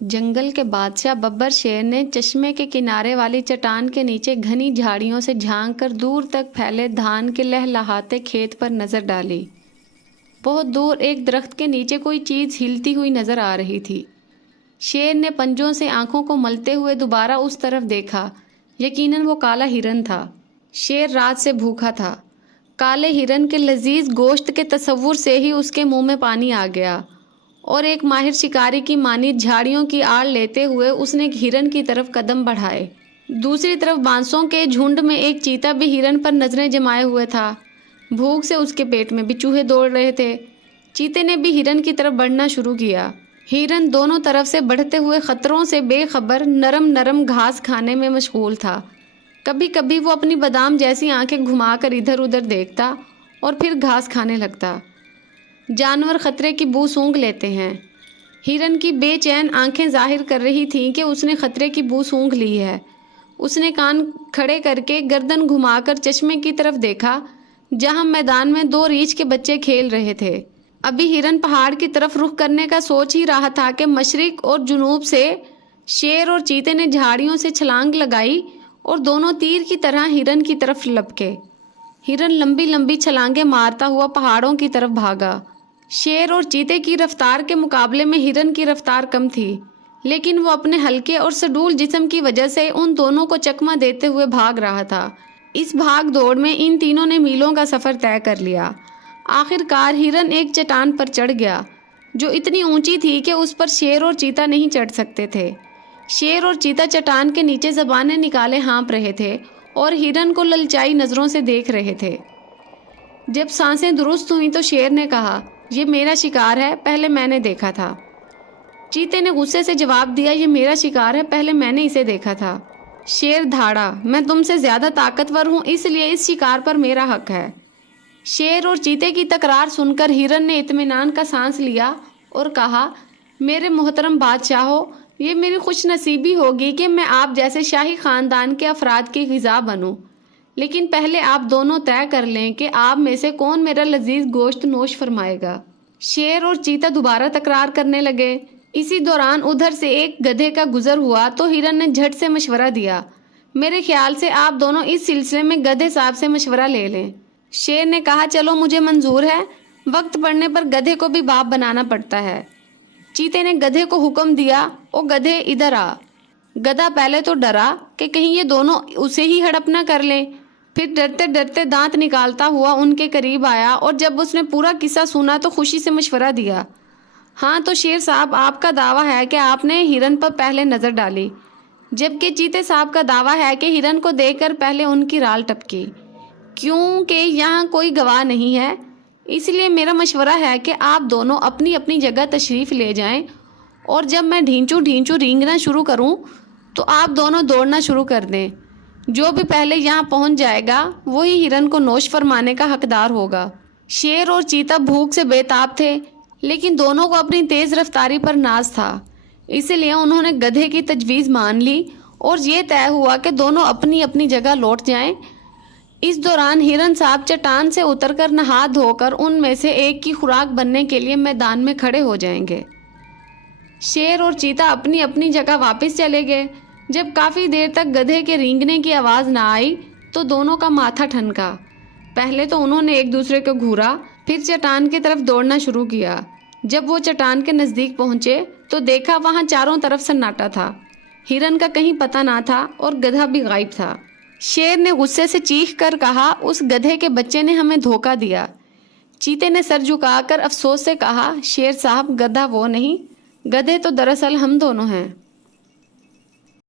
جنگل کے بادشاہ ببر شیر نے چشمے کے کنارے والی چٹان کے نیچے گھنی جھاڑیوں سے جھانک کر دور تک پھیلے دھان کے لہلہاتے کھیت پر نظر ڈالی۔ بہت دور ایک درخت کے نیچے کوئی چیز ہلتی ہوئی نظر آ رہی تھی۔ شیر نے پنجوں سے آنکھوں کو ملتے ہوئے دوبارہ اس طرف دیکھا۔ یقیناً وہ کالا ہرن تھا۔ شیر رات سے بھوکا تھا۔ کالے ہرن کے لذیذ گوشت کے تصور سے ہی اس کے منہ میں پانی آ گیا، اور ایک ماہر شکاری کی مانند جھاڑیوں کی آڑ لیتے ہوئے اس نے ہرن کی طرف قدم بڑھائے۔ دوسری طرف بانسوں کے جھنڈ میں ایک چیتا بھی ہرن پر نظریں جمائے ہوئے تھا۔ بھوک سے اس کے پیٹ میں بھی چوہے دوڑ رہے تھے۔ چیتے نے بھی ہرن کی طرف بڑھنا شروع کیا۔ ہرن دونوں طرف سے بڑھتے ہوئے خطروں سے بے خبر نرم نرم گھاس کھانے میں مشغول تھا۔ کبھی کبھی وہ اپنی بادام جیسی آنکھیں گھما کر ادھر ادھر دیکھتا اور پھر گھاس کھانے لگتا۔ جانور خطرے کی بو سونگھ لیتے ہیں۔ ہرن کی بے چین آنکھیں ظاہر کر رہی تھیں کہ اس نے خطرے کی بو سونگھ لی ہے۔ اس نے کان کھڑے کر کے گردن گھما کر چشمے کی طرف دیکھا، جہاں میدان میں 2 ریچھ کے بچے کھیل رہے تھے۔ ابھی ہرن پہاڑ کی طرف رخ کرنے کا سوچ ہی رہا تھا کہ مشرق اور جنوب سے شیر اور چیتے نے جھاڑیوں سے چھلانگ لگائی اور دونوں تیر کی طرح ہرن کی طرف لپکے۔ ہرن لمبی لمبی چھلانگیں مارتا ہوا پہاڑوں کی طرف بھاگا۔ شیر اور چیتے کی رفتار کے مقابلے میں ہرن کی رفتار کم تھی، لیکن وہ اپنے ہلکے اور سڈول جسم کی وجہ سے ان دونوں کو چکمہ دیتے ہوئے بھاگ رہا تھا۔ اس بھاگ دوڑ میں ان تینوں نے میلوں کا سفر طے کر لیا۔ آخر کار ہرن ایک چٹان پر چڑھ گیا، جو اتنی اونچی تھی کہ اس پر شیر اور چیتا نہیں چڑھ سکتے تھے۔ شیر اور چیتا چٹان کے نیچے زبانیں نکالے ہانپ رہے تھے اور ہرن کو للچائی نظروں سے دیکھ رہے تھے۔ جب سانسیں درست ہوئیں تو شیر نے کہا، یہ میرا شکار ہے، پہلے میں نے دیکھا تھا۔ چیتے نے غصے سے جواب دیا، یہ میرا شکار ہے، پہلے میں نے اسے دیکھا تھا۔ شیر دھاڑا، میں تم سے زیادہ طاقتور ہوں، اس لیے اس شکار پر میرا حق ہے۔ شیر اور چیتے کی تکرار سن کر ہرن نے اطمینان کا سانس لیا اور کہا، میرے محترم بادشاہو، یہ میری خوش نصیبی ہوگی کہ میں آپ جیسے شاہی خاندان کے افراد کی غذا بنوں، لیکن پہلے آپ دونوں طے کر لیں کہ آپ میں سے کون میرا لذیذ گوشت نوش فرمائے گا۔ شیر اور چیتا دوبارہ تکرار کرنے لگے۔ اسی دوران ادھر سے ایک گدھے کا گزر ہوا تو ہرن نے جھٹ سے مشورہ دیا، میرے خیال سے آپ دونوں اس سلسلے میں گدھے صاحب سے مشورہ لے لیں۔ شیر نے کہا، چلو مجھے منظور ہے، وقت پڑنے پر گدھے کو بھی باپ بنانا پڑتا ہے۔ چیتے نے گدھے کو حکم دیا، او گدھے ادھر آ۔ گدھا پہلے تو ڈرا کہ کہیں یہ دونوں اسے ہی ہڑپ نہ کر لیں، پھر ڈرتے ڈرتے دانت نکالتا ہوا ان کے قریب آیا، اور جب اس نے پورا قصہ سنا تو خوشی سے مشورہ دیا، ہاں تو شیر صاحب، آپ کا دعویٰ ہے کہ آپ نے ہرن پر پہلے نظر ڈالی، جبکہ چیتے صاحب کا دعویٰ ہے کہ ہرن کو دیکھ کر پہلے ان کی رال ٹپکی۔ کیونکہ یہاں کوئی گواہ نہیں ہے، اس لیے میرا مشورہ ہے کہ آپ دونوں اپنی اپنی جگہ تشریف لے جائیں، اور جب میں ڈھینچو ڈھینچو رینگنا شروع کروں تو آپ دونوں دوڑنا شروع کر دیں۔ جو بھی پہلے یہاں پہنچ جائے گا وہی ہرن کو نوش فرمانے کا حقدار ہوگا۔ شیر اور چیتا بھوک سے بے تاب تھے، لیکن دونوں کو اپنی تیز رفتاری پر ناز تھا، اس لیے انہوں نے گدھے کی تجویز مان لی اور یہ طے ہوا کہ دونوں اپنی اپنی جگہ لوٹ جائیں۔ اس دوران ہرن صاحب چٹان سے اتر کر نہا دھو کر ان میں سے ایک کی خوراک بننے کے لیے میدان میں کھڑے ہو جائیں گے۔ شیر اور چیتا اپنی اپنی جگہ واپس چلے گئے۔ جب کافی دیر تک گدھے کے رینگنے کی آواز نہ آئی تو دونوں کا ماتھا ٹھنکا۔ پہلے تو انہوں نے ایک دوسرے کو گھورا، پھر چٹان کی طرف دوڑنا شروع کیا۔ جب وہ چٹان کے نزدیک پہنچے تو دیکھا وہاں چاروں طرف سناٹا تھا، ہرن کا کہیں پتہ نہ تھا اور گدھا بھی غائب تھا۔ شیر نے غصے سے چیخ کر کہا، اس گدھے کے بچے نے ہمیں دھوکہ دیا۔ چیتے نے سر جھکا کر افسوس سے کہا، شیر صاحب، گدھا وہ نہیں، گدھے تو دراصل ہم دونوں ہیں۔